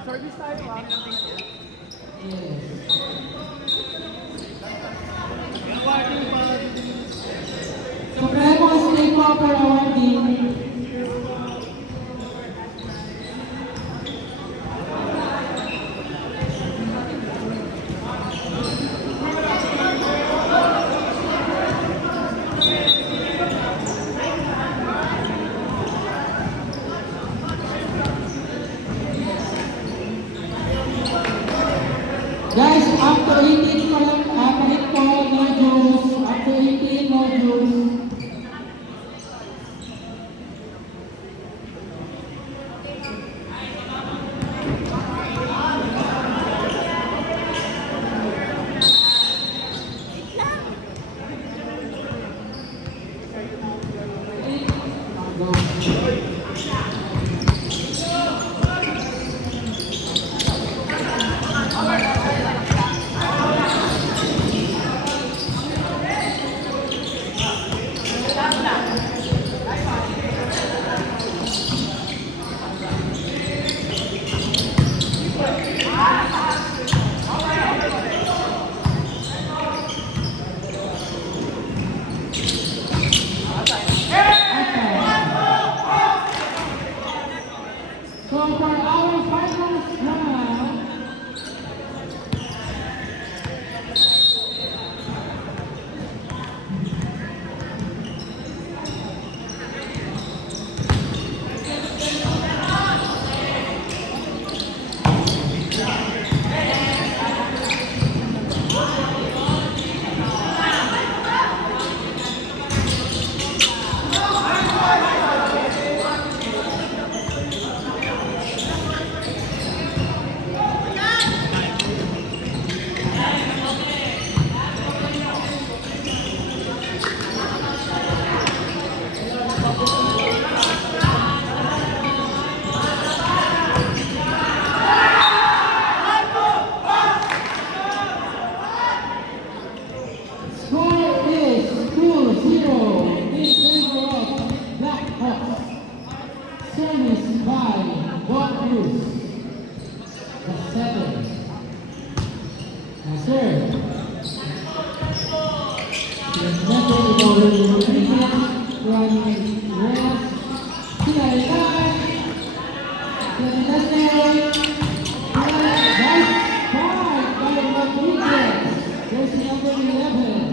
Service tayo ah. Supremo State Proper Awardee. Guys, after 18 pa lang, palit po, no juice. After 18, no juice. So for our finals round, score is 2-0 in favor of Black Hawks. Service by Don Cruz. The 7. Sir. The method is already Rodriguez from Reyes. Pinalitan. Pinalitan. Nice fight by Rodriguez. Jersey number 11.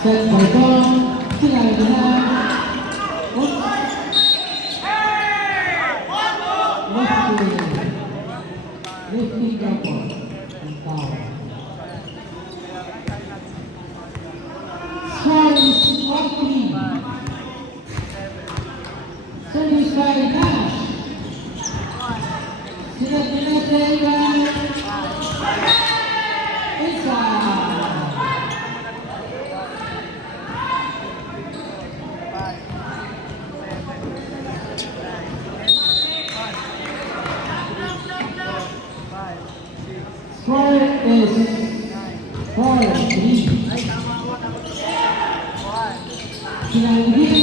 Set by Don, pinalitan. Lefty jumper. And foul. Score is 1-3. Service by Nash. Pinalitan. Inside. Score is 4-3. Pinalitan.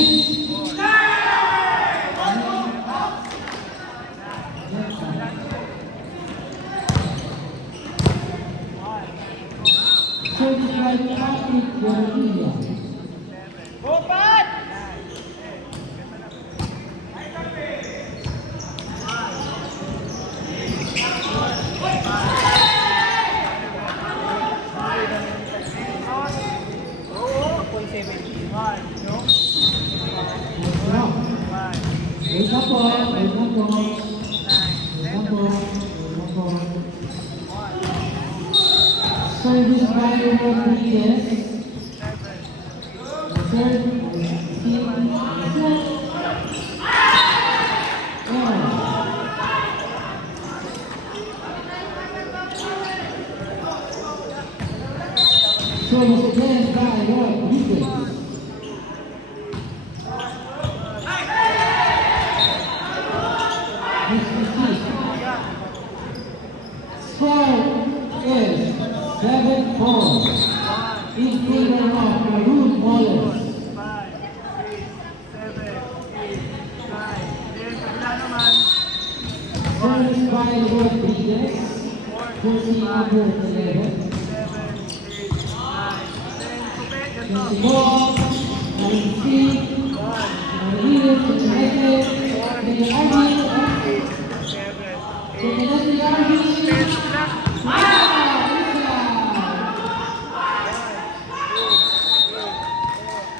Service by Patrick Garcia. Wait up po. Service by Rodriguez. Third, service again by Rodriguez. Score is 7-4 in favor of Maroon Ballers. 5, 6, 7, 8, 9, 10. Kabila naman. Service by Rodriguez. 4, Jersey 5, number 11. 7, 8, 9, 10. Kupit. Ganito. 24, 93, 1, 98, 97, 4, 98, 5, 8, 7, 8. Kupit. Kabila.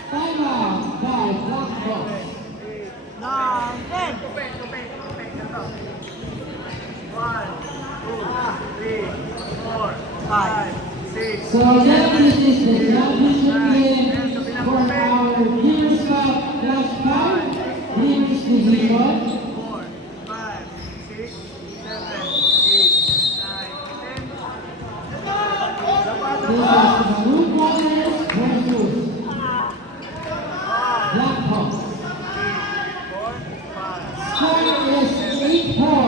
Timeout by Black Box. 9, 10. Kupit. Ganito. 1, 2, 3, 4, 5, 6, So that this is the championship game for our Viewers Cup Class 5 Viewers Division. 4, 5, 6, 7, 8, 9, 10. This is Maroon Ballers versus Black Hawks. 4, 5, Score is 8-4.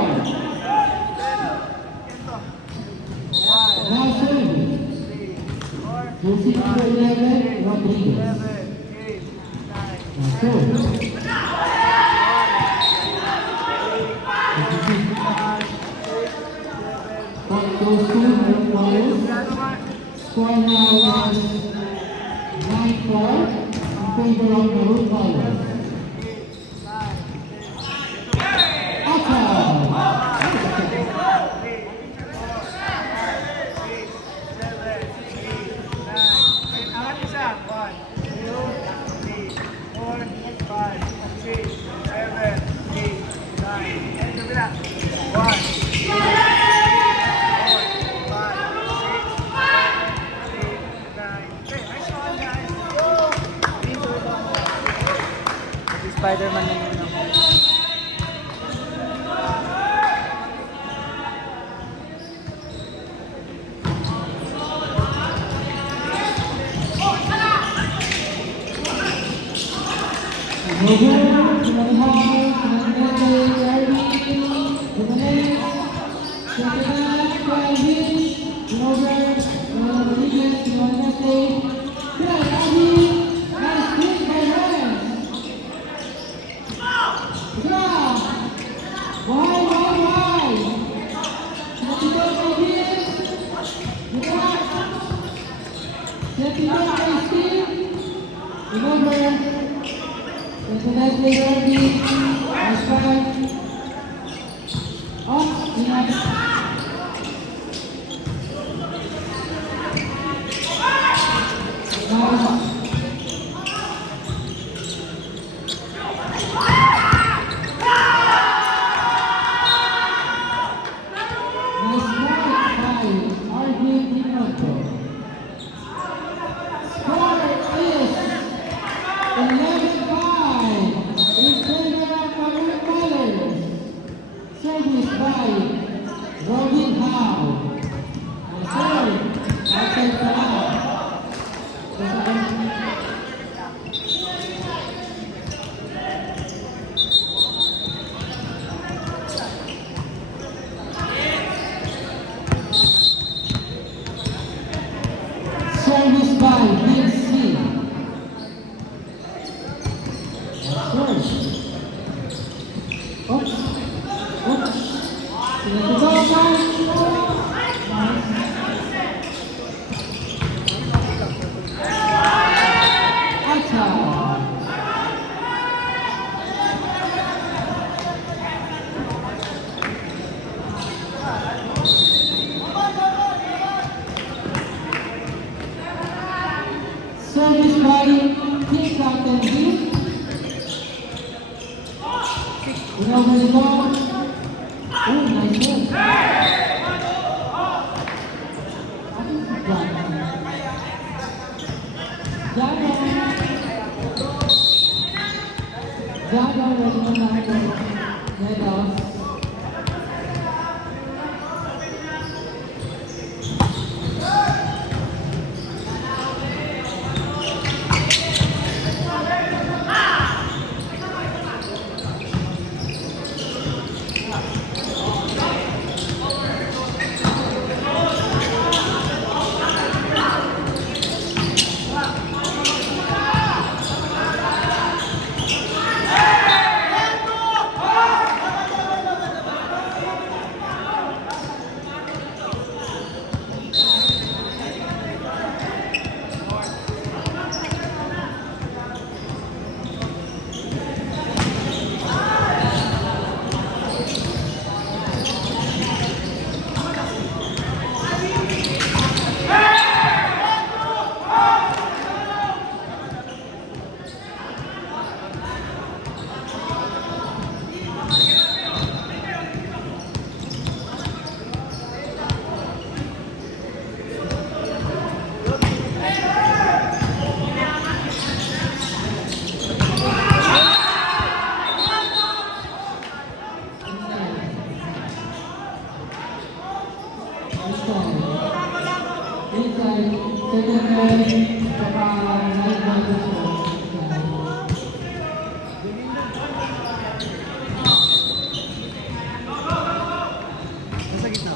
Now serving. 3, 4, Jersey number 11, Rodriguez. 7, 8, 9. Now serve. Point goes to Maroon Ballers. Score now is 9-4 in favor of Maroon Ballers. Spider-Man na yun. Service by Robin Howe. And serve outside the line. Service by Vince. Serve. Oops. Oops. Service by King Captain Bill. Number 4. Oh, nice one. Jagger ready naman po. Meadows. Inside, second line, saka right versus Nasa gitna.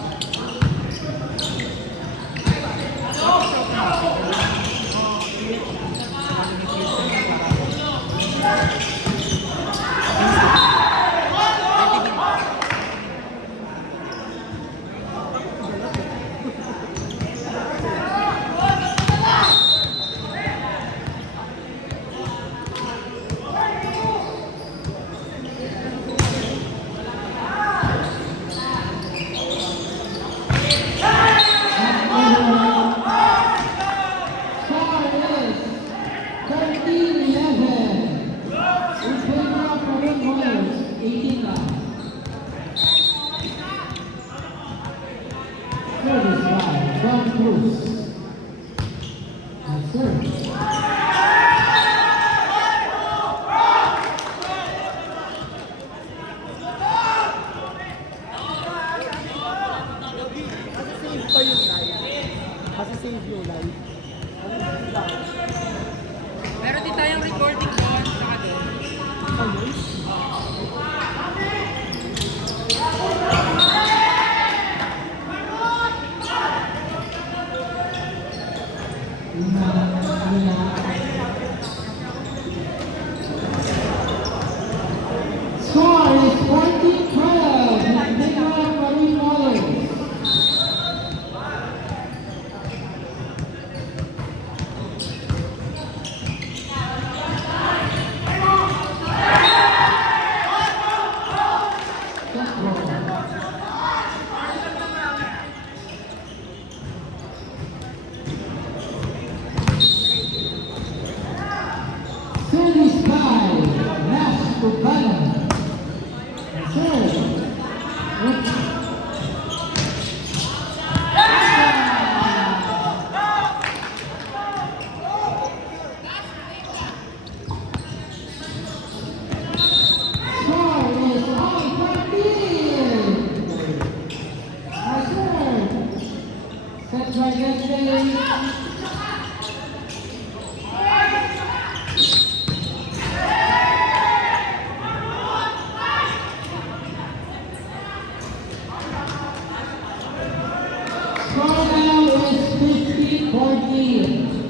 Masasave yung live. Meron din tayong recording doon, saka doon. Score is 14-12 in favor of Marine Rollers. Service by Nash Urbana. Serve. Score is on 14. Serve. Set by Destiny. Score now is 15-14.